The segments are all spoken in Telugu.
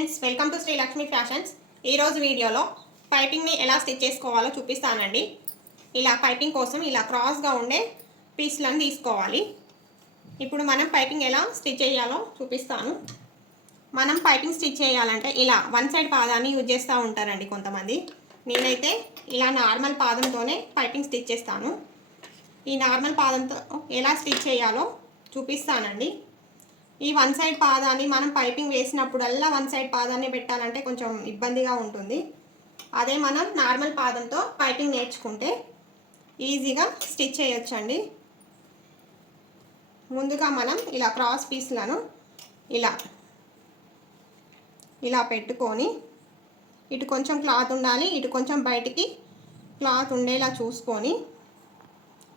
Friends welcome to Srilakshmi fashions ఈరోజు వీడియోలో పైపింగ్ని ఎలా స్టిచ్ చేసుకోవాలో చూపిస్తానండి. ఇలా పైపింగ్ కోసం ఇలా క్రాస్గా ఉండే పీస్లను తీసుకోవాలి. ఇప్పుడు మనం పైపింగ్ ఎలా స్టిచ్ చేయాలో చూపిస్తాను. మనం పైపింగ్ స్టిచ్ చేయాలంటే ఇలా వన్ సైడ్ పాదాన్ని యూజ్ చేస్తూ ఉంటారండి కొంతమంది. నేనైతే ఇలా నార్మల్ పాదంతోనే పైపింగ్ స్టిచ్ చేస్తాను. ఈ నార్మల్ పాదంతో ఎలా స్టిచ్ చేయాలో చూపిస్తానండి. ఈ వన్ సైడ్ పాదాన్ని మనం పైపింగ్ వేసినప్పుడల్లా వన్ సైడ్ పాదాన్ని పెట్టాలంటే కొంచెం ఇబ్బందిగా ఉంటుంది. అదే మనం నార్మల్ పాదంతో పైపింగ్ నేర్చుకుంటే ఈజీగా స్టిచ్ చేయొచ్చండి. ముందుగా మనం ఇలా క్రాస్ పీస్లను ఇలా ఇలా పెట్టుకొని ఇటు కొంచెం క్లాత్ ఉండాలి ఇటు కొంచెం బయటికి క్లాత్ ఉండేలా చూసుకొని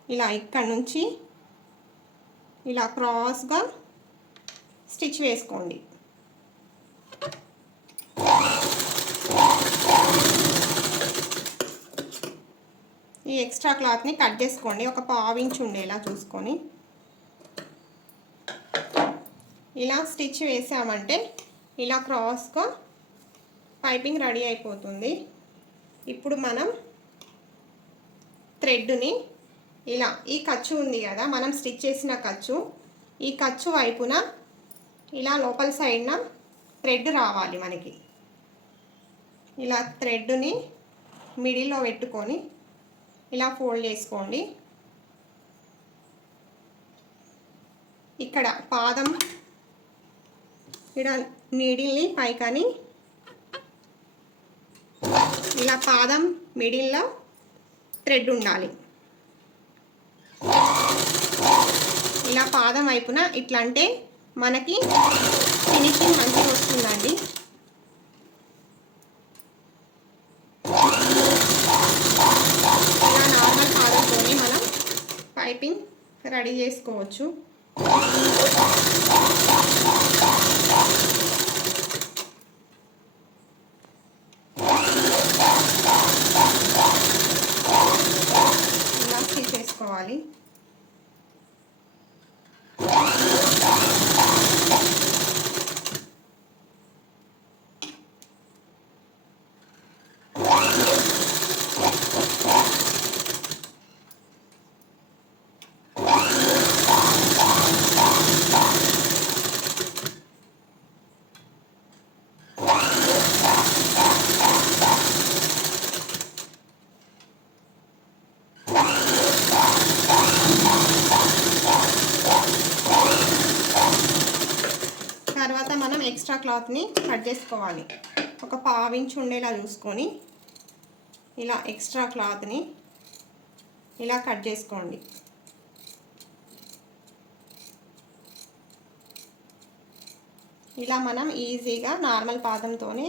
ఇలా ఇక్కడ నుంచి ఇలా క్రాస్గా స్టిచ్ వేసుకోండి. ఈ ఎక్స్ట్రా క్లాత్ని కట్ చేసుకోండి. ఒక పావించి ఉండేలా చూసుకొని. ఇలా స్టిచ్ వేసామంటే ఇలా క్రాస్గా పైపింగ్ రెడీ అయిపోతుంది. ఇప్పుడు మనం థ్రెడ్ని ఇలా ఈ ఖర్చు ఉంది కదా మనం స్టిచ్ చేసిన ఖర్చు ఈ ఖర్చు వైపున ఇలా లోపల సైడ్న థ్రెడ్ రావాలి మనకి. ఇలా థ్రెడ్ని మిడిల్లో పెట్టుకొని ఇలా ఫోల్డ్ చేసుకోండి. ఇక్కడ పాదం ఇక్కడ నీడిల్ని పైకని ఇలా పాదం మిడిల్లో థ్రెడ్ ఉండాలి. ఇలా పాదం వైపున ఇట్లా అంటే మనకి ఫినిషింగ్ మంచిగా వస్తుందండి. ఇలా నార్మల్ పాదంతోనే మనం పైపింగ్ రెడీ చేసుకోవచ్చు ఇలా స్టిచ్ చేసుకోవాలి తర్వాత మనం ఎక్స్ట్రా కట్ చేసుకోవాలి. ఒక పావించి ఉండేలా చూసుకొని ఇలా ఎక్స్ట్రా క్లాత్ని ఇలా కట్ చేసుకోండి. ఇలా మనం ఈజీగా నార్మల్ పాదంతోనే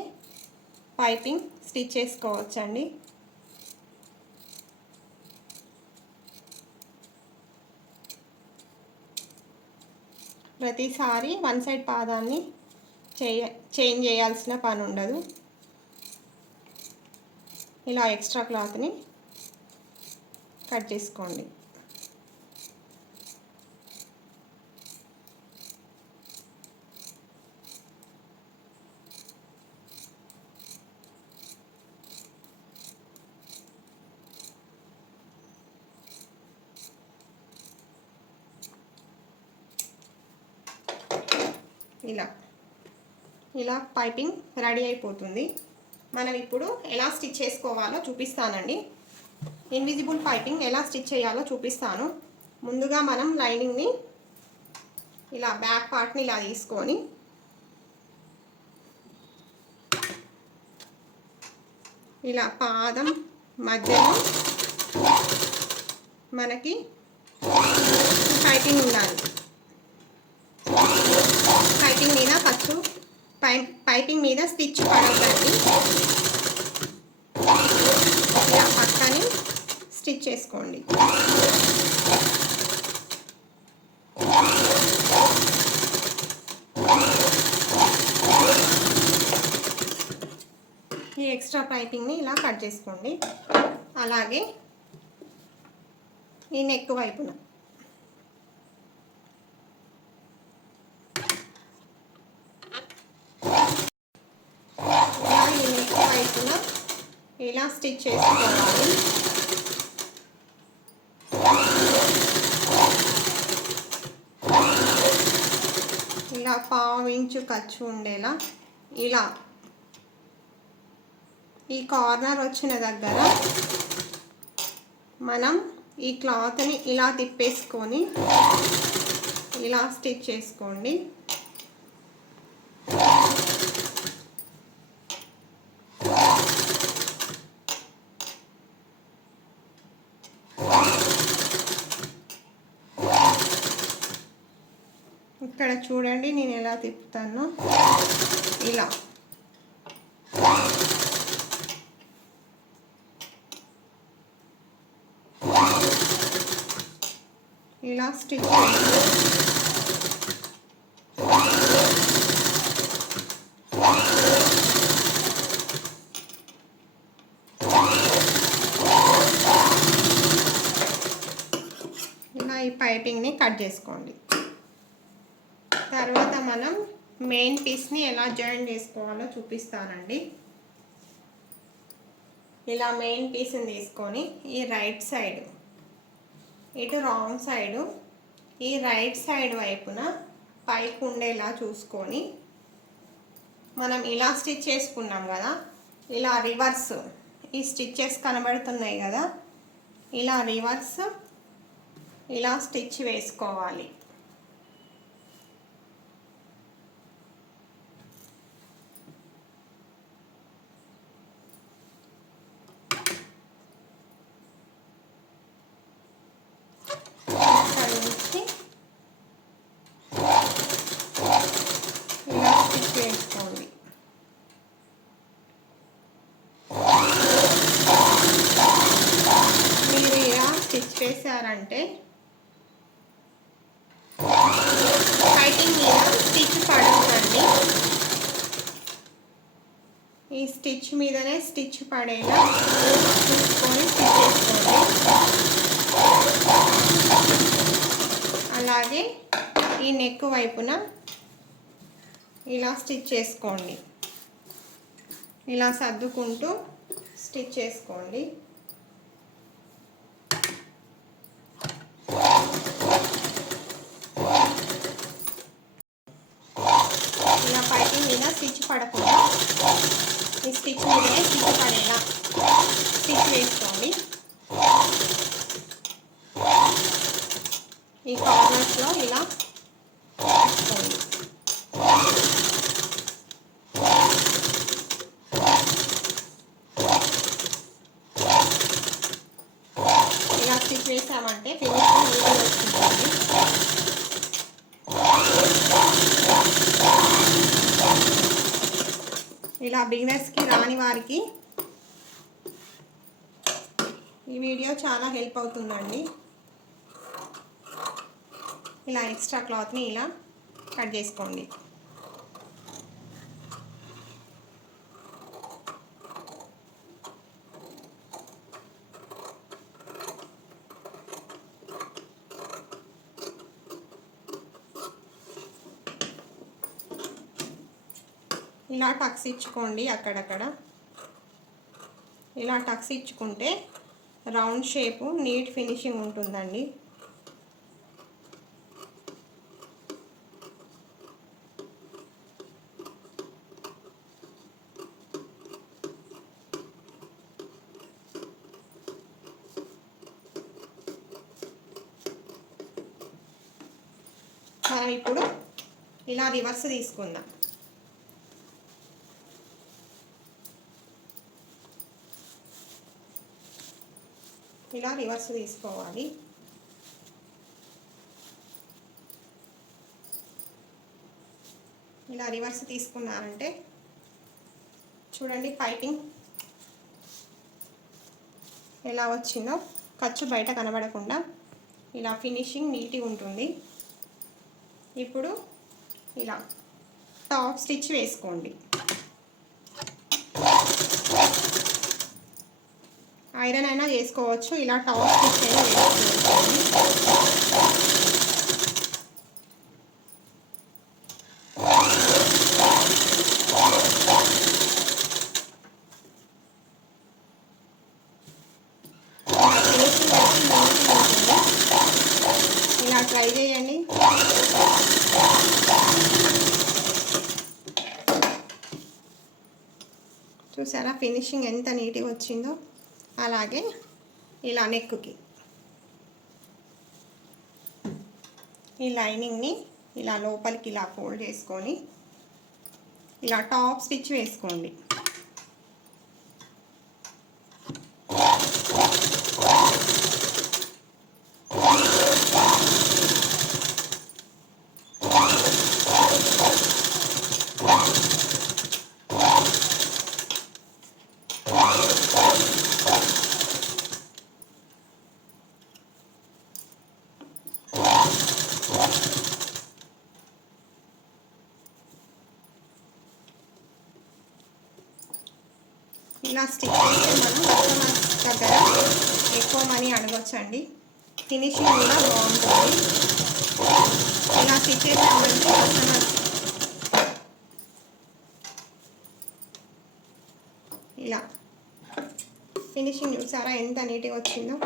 పైపింగ్ స్టిచ్ చేసుకోవచ్చండి. ప్రతిసారి వన్ సైడ్ పాదాన్ని చేయ చేంజ్ చేయాల్సిన పని ఉండదు. ఇలా ఎక్స్ట్రా క్లాత్ని కట్ చేసుకోండి ఇలా ఇలా పైపింగ్ రెడీ అయిపోతుంది. మనం ఇప్పుడు ఎలా స్టిచ్ చేసుకోవాలో చూపిస్తానండి. ఇన్విజిబుల్ పైపింగ్ ఎలా స్టిచ్ చేయాలో చూపిస్తాను. ముందుగా మనం లైనింగ్ని ఇలా బ్యాక్ పార్ట్ని ఇలా తీసుకొని ఇలా పాదం మధ్యలో మనకి పైపింగ్ ఉండాలి పైపింగ్ మీద ఫస్ట్ పై పైపింగ్ మీద స్టిచ్ పడద్దండి ఇలా పక్కని స్టిచ్ చేసుకోండి. ఈ ఎక్స్ట్రా పైపింగ్ని ఇలా కట్ చేసుకోండి. అలాగే ఈ నెక్ వైపున ఇలా స్టిచ్ చేసుకోవాలి. ఇలా పావు ఇంచు ఖర్చు ఉండేలా ఇలా ఈ కార్నర్ వచ్చిన దగ్గర మనం ఈ క్లాత్ని ఇలా తిప్పేసుకొని ఇలా స్టిచ్ చేసుకోండి ఇక్కడ చూడండి నేను ఎలా తిప్పుతాను. ఇలా. ఇలా స్టిచ్ ఇలా ఈ పైపింగ్ని కట్ చేసుకోండి. తర్వాత మనం మెయిన్ పీస్ని ఎలా జాయిన్ చేసుకోవాలో చూపిస్తానండి. ఇలా మెయిన్ పీస్ని తీసుకొని ఈ రైట్ సైడ్ ఇటు రాంగ్ సైడు ఈ రైట్ సైడ్ వైపున పైకి ఉండేలా చూసుకొని మనం ఇలా స్టిచ్ చేసుకున్నాం కదా ఇలా రివర్స్ ఈ స్టిచ్చెస్ కనబడుతున్నాయి కదా ఇలా రివర్స్ ఇలా స్టిచ్ వేసుకోవాలి ఇక్కడ నుంచి ఇలా స్టిచ్ వేసుకోండి మీరు ఇలా స్టిచ్ వేసారంటే పైపింగ్ మీద స్టిచ్ పడకండి. ఈ స్టిచ్ మీదనే స్టిచ్ పడేలా చూసుకొని స్టిచ్ చేసుకోండి. అలాగే ఈ నెక్ వైపున ఇలా స్టిచ్ చేసుకోండి. ఇలా సర్దుకుంటూ స్టిచ్ చేసుకోండి ఇలా పైపింగ్ మీద స్టిచ్ పడకుండా ఈ స్టిచ్ మీదనే స్టిచ్ పడేలా స్టిచ్ వేసుకోండి ఈ కార్నర్స్లో ఇలా పెట్టుకోండి ఇలా స్టిచ్ వేసామంటే ఫినిషింగ్ నీట్గా వచ్చిందండి ఇలా బిగినర్స్కి రాని వారికి ఈ వీడియో చాలా హెల్ప్ అవుతుందండి. ఇలా ఎక్స్ట్రా క్లాత్ని ఇలా కట్ చేసుకోండి. ఇలా టక్స్ ఇచ్చుకోండి అక్కడక్కడ. ఇలా టక్స్ ఇచ్చుకుంటే రౌండ్ షేపు నీట్ ఫినిషింగ్ ఉంటుందండి. మనం ఇప్పుడు ఇలా రివర్స్ తీసుకుందాం. ఇలా రివర్స్ తీసుకోవాలి. ఇలా రివర్స్ తీసుకున్నారంటే చూడండి పైపింగ్ ఎలా వచ్చిందో. ఖర్చు బయట కనబడకుండా ఇలా ఫినిషింగ్ నీట్గా ఉంటుంది. ఇప్పుడు ఇలా టాప్ స్టిచ్ వేసుకోండి. ఐరన్ అయినా చేసుకోవచ్చు ఇలా టాప్ స్టిచ్ ఇలా ట్రై చేయండి. చూసారా? ఫినిషింగ్ ఎంత నీట్గా వచ్చిందో. అలాగే ఇలా నెక్కుకి. ఈ లైనింగ్ని ఇలా లోపలికి ఇలా ఫోల్డ్ చేసుకొని ఇలా టాప్ స్టిచ్ వేసుకోండి. ఇలా స్టిక్ చేస్తే మనం కస్టమర్స్ దగ్గర ఎక్కువ మనీ అడగొచ్చండి. ఫినిషింగ్ కూడా బాగుంటుంది. ఇలా స్టిచ్ చేసామంటే కస్టమర్స్ ఇలా. ఫినిషింగ్ చూసారా ఎంత నీట్గా వచ్చిందో?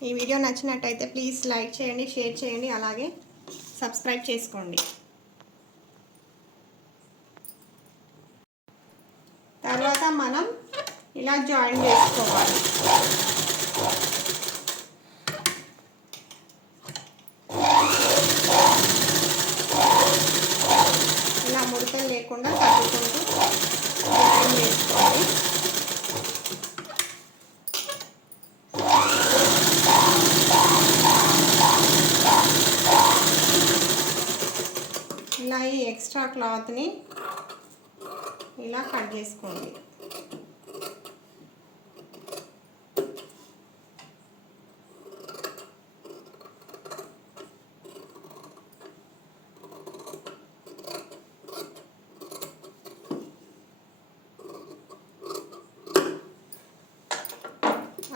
ఈ వీడియో నచ్చినట్టయితే ప్లీజ్ లైక్ చేయండి షేర్ చేయండి అలాగే సబ్స్క్రైబ్ చేసుకోండి. తర్వాత మనం ఇలా జాయిన్ చేసుకోవాలి. ఇలా ముడతలు లేకుండా తగ్గుకుంటూ జాయిన్ చేసుకోవాలి ఇలా ఎక్స్ట్రా క్లాత్ని ఇలా కట్ చేసుకోండి.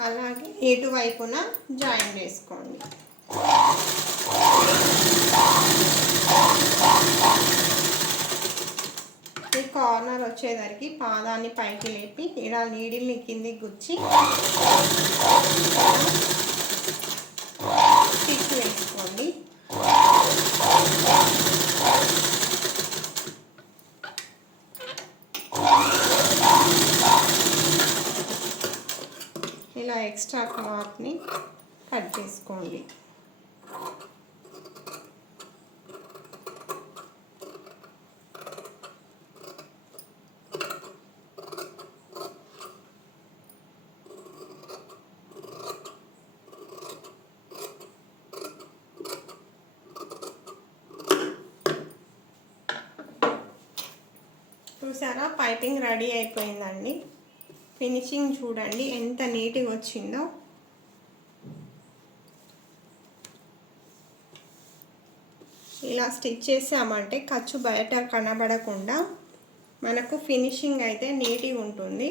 అలాగే ఇటువైపున జాయిన్ చేసుకోండి కార్నర్ వచ్చేసరికి పాదాన్ని పైకి లేపి ఇలా నీడిల్ని కిందికి గుచ్చి స్టిచ్ వేసుకోండి. ఇలా ఎక్స్ట్రా క్లాత్ని కట్ చేసుకోండి. చూసారా? పైపింగ్ రెడీ అయిపోయిందండి. ఫినిషింగ్ చూడండి ఎంత నీట్గా వచ్చిందో. ఇలా స్టిచ్ చేసామంటే ఖర్చు బయట కనబడకుండా మనకు ఫినిషింగ్ అయితే నీట్గా ఉంటుంది.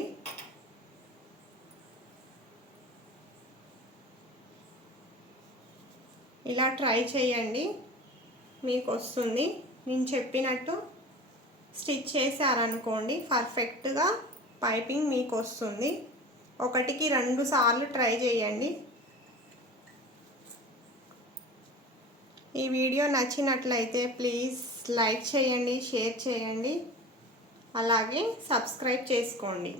ఇలా ట్రై చేయండి. మీకు వస్తుంది. నేను చెప్పినట్టు స్టిచ్ చేశారనుకోండి పర్ఫెక్ట్గా పైపింగ్ మీకు వస్తుంది ఒకటికి రెండు సార్లు ట్రై చేయండి. ఈ వీడియో నచ్చినట్లయితే ప్లీజ్ లైక్ చేయండి షేర్ చేయండి. అలాగే సబ్స్క్రైబ్ చేసుకోండి.